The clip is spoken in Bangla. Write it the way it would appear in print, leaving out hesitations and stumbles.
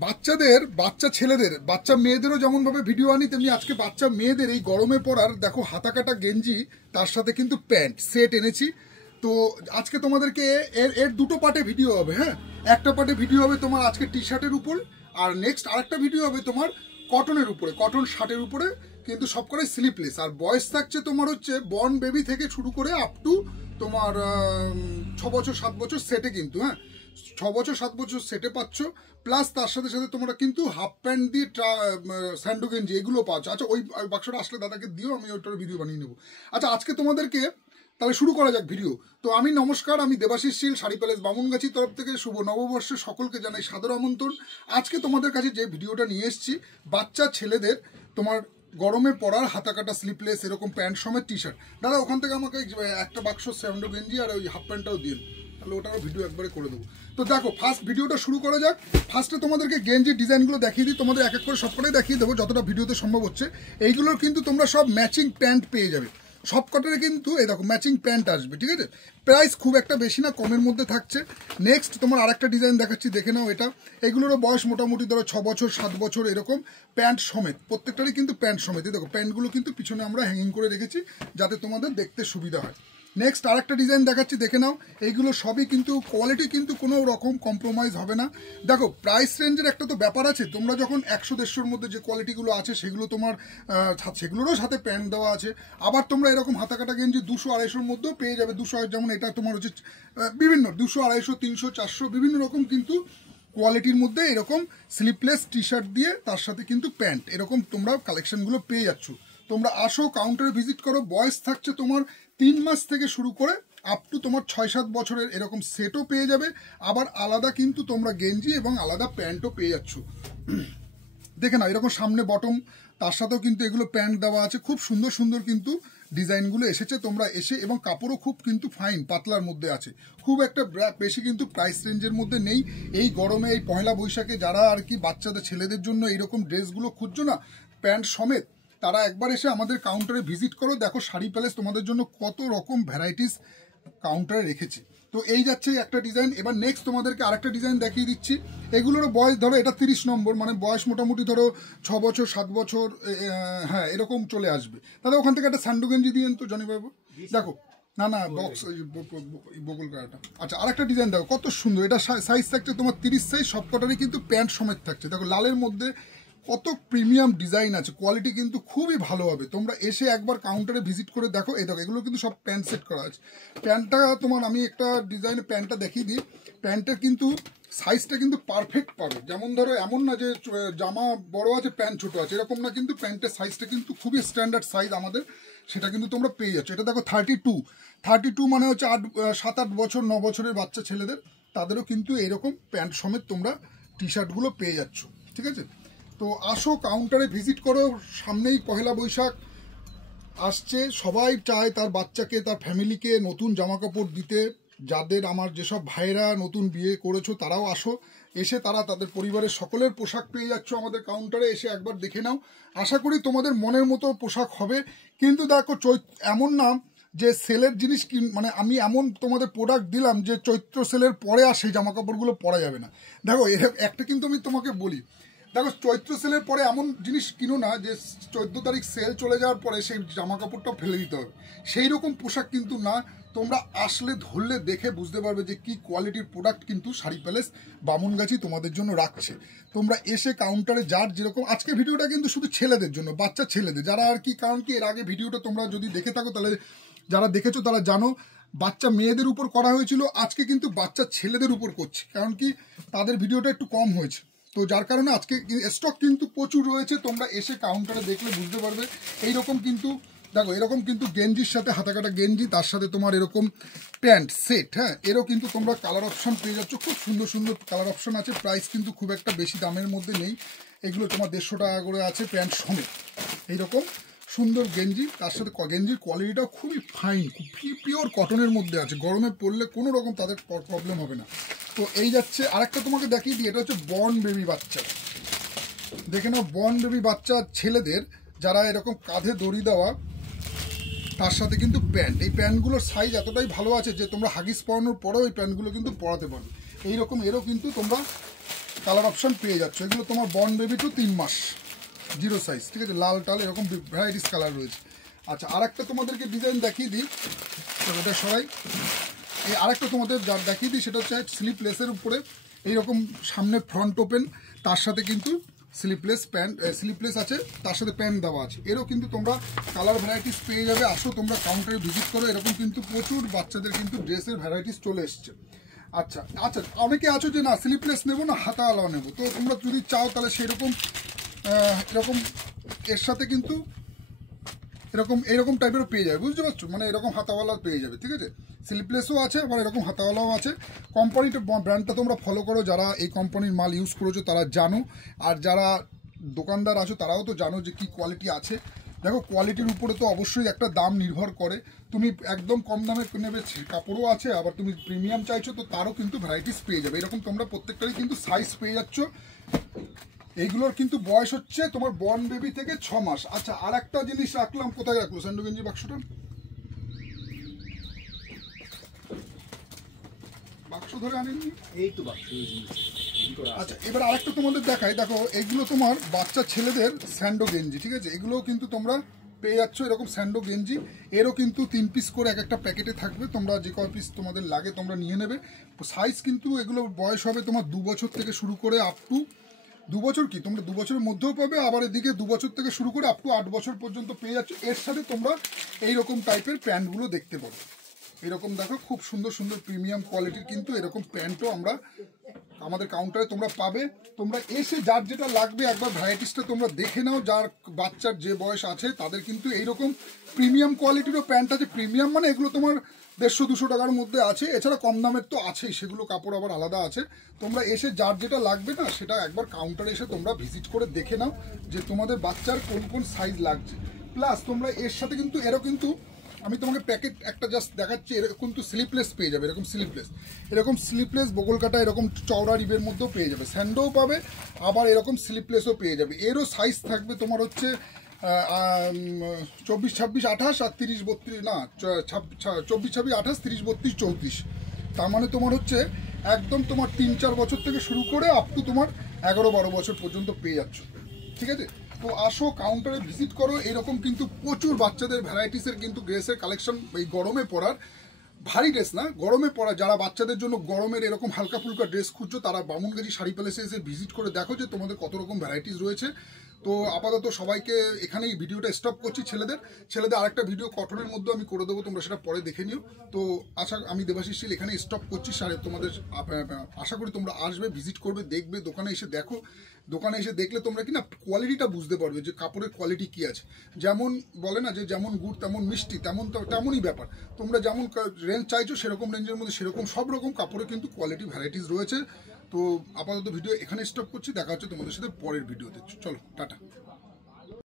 বাচ্চাদের, বাচ্চা ছেলেদের, বাচ্চা মেয়েদেরও যেমনভাবে ভিডিও আনি, তেমনি আজকে বাচ্চা মেয়েদের এই গরমে পরার দেখো হাতা কাটা গেঞ্জি, তার সাথে কিন্তু প্যান্ট সেট এনেছি। তো আজকে তোমাদেরকে এর দুটো পার্টে ভিডিও হবে। হ্যাঁ, একটা পার্টে ভিডিও হবে তোমার আজকে টি শার্টের উপর, আর নেক্সট আরেকটা ভিডিও হবে তোমার কটনের উপরে, কটন শার্টের উপরে, কিন্তু সব করে স্লিপলেস। আর বয়স থাকছে তোমার হচ্ছে বর্ন বেবি থেকে শুরু করে আপ টু তোমার 6 বছর 7 বছর সেটে, কিন্তু হ্যাঁ 6 বছর 7 বছর সেটে পাচ্ছ। প্লাস তার সাথে সাথে তোমরা কিন্তু হাফ প্যান্ট দিয়ে স্যান্ডো গেঞ্জি এগুলো পাচ্ছ। আচ্ছা, ওই বাক্সটা আসলে দাদাকে দিও, আমি ওইটার ভিডিও বানিয়ে নেবো। আচ্ছা, আজকে তোমাদেরকে তাহলে শুরু করা যাক ভিডিও। তো আমি নমস্কার, আমি দেবাশিস শীল, শাড়ি প্যালেস বামুনগাছি তরফ থেকে শুভ নববর্ষে সকলকে জানাই সাদর আমন্ত্রণ। আজকে তোমাদের কাছে যে ভিডিওটা নিয়ে এসেছি, বাচ্চা ছেলেদের তোমার গরমে পরার হাতা কাটা স্লিপলেস এরকম প্যান্ট সমেত টি শার্ট। দাদা ওখান থেকে আমাকে একটা বাক্স স্যান্ডো গেঞ্জি আর ওই হাফ প্যান্টটাও দিন, তাহলে ওটারও ভিডিও একবারে করে দেবো। তো দেখো, ফার্স্ট ভিডিওটা শুরু করা যাক। ফার্স্টে তোমাদেরকে গেঞ্জির ডিজাইনগুলো দেখিয়ে দিই, তোমাদের এক এক করে সবকটাই দেখিয়ে দেবো যতটা ভিডিওতে সম্ভব হচ্ছে। এইগুলোর কিন্তু তোমরা সব ম্যাচিং প্যান্ট পেয়ে যাবে, সব কটারে কিন্তু এই দেখো ম্যাচিং প্যান্ট আসবে, ঠিক আছে। প্রাইস খুব একটা বেশি না, কমের মধ্যে থাকছে। নেক্সট তোমার আরেকটা ডিজাইন দেখাচ্ছি, দেখে নাও এটা। এগুলোরও বয়স মোটামুটি ধরো 6 বছর 7 বছর এরকম, প্যান্ট সমেত, প্রত্যেকটারই কিন্তু প্যান্ট সমেত। দেখো প্যান্টগুলো কিন্তু পিছনে আমরা হ্যাঙ্গিং করে রেখেছি যাতে তোমাদের দেখতে সুবিধা হয়। নেক্সট আরেকটা ডিজাইন দেখাচ্ছি, দেখে নাও। এইগুলো সবই কিন্তু কোয়ালিটি কিন্তু কোনো রকম কম্প্রোমাইজ হবে না। দেখো প্রাইস রেঞ্জের একটা তো ব্যাপার আছে, তোমরা যখন 100-150-র মধ্যে যে কোয়ালিটিগুলো আছে সেগুলো তোমার সেগুলোরও সাথে প্যান্ট দেওয়া আছে। আবার তোমরা এরকম হাতা কাটা গেঞ্জি 200-250-র মধ্যেও পেয়ে যাবে। 200, যেমন এটা তোমার হচ্ছে বিভিন্ন 200, 250, 300, 400 বিভিন্ন রকম কিন্তু কোয়ালিটির মধ্যে এরকম স্লিপলেস টি শার্ট দিয়ে তার সাথে কিন্তু প্যান্ট, এরকম তোমরা কালেকশনগুলো পেয়ে যাচ্ছ। তোমরা আসো, কাউন্টারে ভিজিট করো। বয়স থাকছে তোমার 3 মাস থেকে শুরু করে আপ টু তোমার 6-7 বছরের এরকম সেটও পেয়ে যাবে। আবার আলাদা কিন্তু তোমরা গেঞ্জি এবং আলাদা প্যান্টও পেয়ে যাচ্ছ। দেখে না, এরকম সামনে বটম, তার সাথেও কিন্তু এগুলো প্যান্ট দেওয়া আছে। খুব সুন্দর সুন্দর কিন্তু ডিজাইনগুলো এসেছে, তোমরা এসে, এবং কাপড়ও খুব কিন্তু ফাইন পাতলার মধ্যে আছে, খুব একটা বেশি কিন্তু প্রাইস রেঞ্জের মধ্যে নেই। এই গরমে, এই পয়লা বৈশাখে যারা আর কি বাচ্চাদের ছেলেদের জন্য এইরকম ড্রেসগুলো খুঁজছো না প্যান্ট সমেত, তারা একবার এসে আমাদের কাউন্টারে ভিজিট করো। দেখো শাড়ি প্যালেস তোমাদের জন্য কত রকম ভ্যারাইটিস কাউন্টারে রেখেছি। তো এই যাচ্ছে একটা ডিজাইন। এবার নেক্সট তোমাদেরকে আরেকটা ডিজাইন দেখিয়ে দিচ্ছি। এগুলোর বয়স ধরো এটা 30 নম্বর, মানে বয়স মোটামুটি ধরো 6 বছর 7 বছর, হ্যাঁ এরকম চলে আসবে। তাহলে ওখান থেকে একটা স্যান্ডো গেঞ্জি দিয়েন তো জনি বাবু। দেখো, না না বক্স, বকুল কাটা। আচ্ছা, আরেকটা ডিজাইন দেখো কত সুন্দর। এটা সাইজ থাকছে তোমার 30 সাইজ, সবকটারই কিন্তু প্যান্ট সমেত থাকছে। দেখো লালের মধ্যে কত প্রিমিয়াম ডিজাইন আছে, কোয়ালিটি কিন্তু খুবই ভালো হবে। তোমরা এসে একবার কাউন্টারে ভিজিট করে দেখো। এই দেখো এগুলো কিন্তু সব প্যান্ট সেট করা আছে। প্যান্টটা তোমার আমি একটা ডিজাইনের প্যান্টটা দেখিয়ে দিই। প্যান্টের কিন্তু সাইজটা কিন্তু পারফেক্ট পাবে, যেমন ধরো এমন না যে জামা বড় আছে প্যান্ট ছোট আছে, এরকম না, কিন্তু প্যান্টের সাইজটা কিন্তু খুবই স্ট্যান্ডার্ড সাইজ আমাদের, সেটা কিন্তু তোমরা পেয়ে যাচ্ছ। এটা দেখো 32 মানে হচ্ছে 7-8 বছর 9 বছরের বাচ্চা ছেলেদের, তাদেরও কিন্তু এইরকম প্যান্ট সমেত তোমরা টি শার্টগুলো পেয়ে যাচ্ছ, ঠিক আছে। তো আসো, কাউন্টারে ভিজিট করো। সামনেই পহেলা বৈশাখ আসছে, সবাই চায় তার বাচ্চাকে, তার ফ্যামিলিকে নতুন জামা কাপড় দিতে। যাদের, আমার যেসব ভাইরা নতুন বিয়ে করেছো তারাও আসো, এসে তারা তাদের পরিবারের সকলের পোশাক পেয়ে যাচ্ছ আমাদের কাউন্টারে। এসে একবার দেখে নাও, আশা করি তোমাদের মনের মতো পোশাক হবে। কিন্তু দেখো এমন না যে সেলের জিনিস মানে আমি এমন তোমাদের প্রোডাক্ট দিলাম যে চৈত্র সেলের পরে আর সেই জামা কাপড়গুলো পরা যাবে না। দেখো একটা কিন্তু আমি তোমাকে বলি, দেখো চৈত্র সেলের পরে এমন জিনিস কিনো না যে 14 তারিখ সেল চলে যাওয়ার পরে সেই জামা কাপড়টা ফেলে দিতে হবে, সেই রকম পোশাক কিন্তু না। তোমরা আসলে ধরলে দেখে বুঝতে পারবে যে কি কোয়ালিটির প্রোডাক্ট কিন্তু শাড়ি প্যালেস বামুনগাছি তোমাদের জন্য রাখছে। তোমরা এসে কাউন্টারে, যার যেরকম, আজকে ভিডিওটা কিন্তু শুধু ছেলেদের জন্য, বাচ্চা ছেলেদের যারা আর কি, কারণ কি এর আগে ভিডিওটা তোমরা যদি দেখে থাকো তাহলে যারা দেখেছো তারা জানো বাচ্চা মেয়েদের উপর করা হয়েছিল, আজকে কিন্তু বাচ্চা ছেলেদের উপর করছি, কারণ কি তাদের ভিডিওটা একটু কম হয়েছে। তো যার কারণে আজকে স্টক কিন্তু প্রচুর রয়েছে, তোমরা এসে কাউন্টারে দেখলে বুঝতে পারবে। এইরকম কিন্তু দেখো, এরকম কিন্তু গেঞ্জির সাথে হাতা কাটা গেঞ্জি, তার সাথে তোমার এরকম প্যান্ট সেট, হ্যাঁ এরও কিন্তু তোমরা কালার অপশন পেয়ে যাচ্ছ। খুব সুন্দর সুন্দর কালার অপশন আছে, প্রাইস কিন্তু খুব একটা বেশি দামের মধ্যে নেই। এগুলো তোমার 150 টাকা করে আছে প্যান্ট সমেত। এইরকম সুন্দর গেঞ্জি, তার সাথে গেঞ্জির কোয়ালিটিটাও খুবই ফাইন, খুব পিওর কটনের মধ্যে আছে, গরমে পরলে কোনো রকম তাদের প্রবলেম হবে না। তো এই যাচ্ছে আরেকটা তোমাকে দেখিয়ে দিই, এটা হচ্ছে বর্ন বেবি বাচ্চা। দেখে নাও, বর্ন বেবি বাচ্চা ছেলেদের যারা এরকম কাঁধে দড়ি দেওয়া, তার সাথে কিন্তু প্যান্ট, এই প্যান্টগুলোর সাইজ এতটাই ভালো আছে যে তোমরা হাগিস পরানোর পরেও এই প্যান্টগুলো কিন্তু পরাতে পারবে। এইরকম এরও কিন্তু তোমরা কালার অপশন পেয়ে যাচ্ছ। এগুলো তোমার বর্ন বেবি টু 3 মাস, 0 সাইজ, ঠিক আছে, লাল টাল এরকম ভ্যারাইটিস কালার রয়েছে। আচ্ছা, আরেকটা তোমাদেরকে ডিজাইন দেখিয়ে দিই, এটা সরাই। এই আরেকটা তোমাদের যা দেখিয়ে দিই সেটা হচ্ছে স্লিপলেসের উপরে এইরকম সামনে ফ্রন্ট ওপেন, তার সাথে কিন্তু স্লিপলেস প্যান্ট, স্লিপলেস আছে, তার সাথে প্যান্ট দেওয়া আছে। এরও কিন্তু তোমরা কালার ভ্যারাইটিস পেয়ে যাবে। আসো তোমরা কাউন্টারে ভিজিট করো, এরকম কিন্তু প্রচুর বাচ্চাদের কিন্তু ড্রেসের ভ্যারাইটিস চলে এসছে। আচ্ছা আচ্ছা, অনেকে আছো যে না স্লিপলেস নেবো না হাতাওয়ালাও নেবো, তো তোমরা যদি চাও তাহলে সেরকম এরকম এর সাথে কিন্তু এরকম টাইপেরও পেয়ে যাবে, বুঝতে পারছো, মানে এরকম হাতাওয়ালা পেয়ে যাবে, ঠিক আছে। স্লিপলেসও আছে, আবার এরকম হাতাওয়ালাও আছে। কোম্পানিটা ব্র্যান্ডটা তোমরা ফলো করো, যারা এই কোম্পানির মাল ইউজ করেছো তারা জানো, আর যারা দোকানদার আছো তারাও তো জানো যে কি কোয়ালিটি আছে। দেখো কোয়ালিটির উপরে তো অবশ্যই একটা দাম নির্ভর করে। তুমি একদম কম দামে নেবে কাপড়ও আছে, আবার তুমি প্রিমিয়াম চাইছো তো তারও কিন্তু ভ্যারাইটিস পেয়ে যাবে। এরকম তোমরা প্রত্যেকটারই কিন্তু সাইজ পেয়ে যাচ্ছ। এইগুলোর কিন্তু বয়স হচ্ছে তোমার বর্ন বেবি থেকে 6 মাস। আচ্ছা, আর একটা জিনিস রাখলাম, কোথায় রাখবো স্যান্ডো গেঞ্জি বাক্সটা? বাক্স ধরে আনেননি, এই তো বাক্স। আচ্ছা, এবার আরেকটা তোমাদের দেখাই, দেখো এইগুলো তোমার বাচ্চা ছেলেদের স্যান্ডো গেঞ্জি, ঠিক আছে, এগুলোও কিন্তু তোমরা পেয়ে যাচ্ছ এরকম স্যান্ডো গেঞ্জি। এরও কিন্তু 3 পিস করে এক একটা প্যাকেটে থাকবে, তোমরা যে কয় পিস তোমাদের লাগে তোমরা নিয়ে নেবে। সাইজ কিন্তু এগুলো বয়স হবে তোমার 2 বছর থেকে শুরু করে আপ টু 2 বছর, কি তোমরা 2 বছরের মধ্যেও পাবে, আবার এদিকে 2 বছর থেকে শুরু করে আপ টু 8 বছর পর্যন্ত পেয়ে যাচ্ছ। এর সাথে তোমরা এইরকম টাইপের প্যান্টগুলো দেখতে পাবে। এরকম দেখো খুব সুন্দর সুন্দর প্রিমিয়াম কোয়ালিটির কিন্তু এরকম প্যান্টও আমরা আমাদের কাউন্টারে তোমরা পাবে। তোমরা এসে যার যেটা লাগবে একবার ভ্যারাইটিসটা তোমরা দেখে নাও। যার বাচ্চার যে বয়স আছে তাদের কিন্তু এইরকম প্রিমিয়াম কোয়ালিটিরও প্যান্ট আছে। প্রিমিয়াম মানে এগুলো তোমার 150-200 টাকার মধ্যে আছে, এছাড়া কম দামের তো আছেই, সেগুলো কাপড় আবার আলাদা আছে। তোমরা এসে যার যেটা লাগবে না সেটা একবার কাউন্টারে এসে তোমরা ভিজিট করে দেখে নাও যে তোমাদের বাচ্চার কোন কোন সাইজ লাগছে। প্লাস তোমরা এর সাথে কিন্তু এরও কিন্তু আমি তোমাকে প্যাকেট একটা জাস্ট দেখাচ্ছি, এরকম কিন্তু স্লিপলেস পেয়ে যাবে, এরকম স্লিপলেস বগল কাটা এরকম চওড়া রিবের মধ্যেও পেয়ে যাবে, স্যান্ডোও পাবে, আবার এরকম স্লিপলেসও পেয়ে যাবে। এরও সাইজ থাকবে তোমার হচ্ছে 24, 26, 28 আর 30, 32, না 24, 26, 28, 30, 32, 34। তার মানে তোমার হচ্ছে একদম তোমার 3-4 বছর থেকে শুরু করে আপ টু তোমার 11-12 বছর পর্যন্ত পেয়ে যাচ্ছ, ঠিক আছে। তো আসো কাউন্টারে ভিজিট করো। এরকম কিন্তু প্রচুর বাচ্চাদের ভ্যারাইটিসের কিন্তু ড্রেসের কালেকশন, এই গরমে পরার ভারী ড্রেস না, গরমে পরা যারা বাচ্চাদের জন্য গরমের এরকম হালকা ফুলকা ড্রেস খুঁজছো তারা বামুনগাজী শাড়ি প্যালেসে এসে ভিজিট করে দেখো যে তোমাদের কত রকম ভ্যারাইটিস রয়েছে। তো আপাতত সবাইকে এখানেই ভিডিওটা স্টপ করছি। ছেলেদের আরেকটা ভিডিও কটনের মধ্যে আমি করে দেবো, তোমরা সেটা পরে দেখে নিও। তো আমি দেবাশিস শীল এখানে স্টপ করছি। তোমাদের আশা করি তোমরা আসবে, ভিজিট করবে, দেখবে, দোকানে এসে দেখো। দোকানে এসে দেখলে তোমরা কি না কোয়ালিটিটা বুঝতে পারবে যে কাপড়ের কোয়ালিটি কি আছে। যেমন বলে না যে যেমন গুড় তেমন মিষ্টি, তেমনই ব্যাপার। তোমরা যেমন রেঞ্জ চাইছো সেরকম রেঞ্জের মধ্যে সেরকম সব রকম কাপড়ে কিন্তু কোয়ালিটি ভ্যারাইটিস রয়েছে। তো আপাতত ভিডিও এখানে স্টপ করছি, দেখা হচ্ছে তোমাদের সাথে পরের ভিডিওতে। চলো টাটা।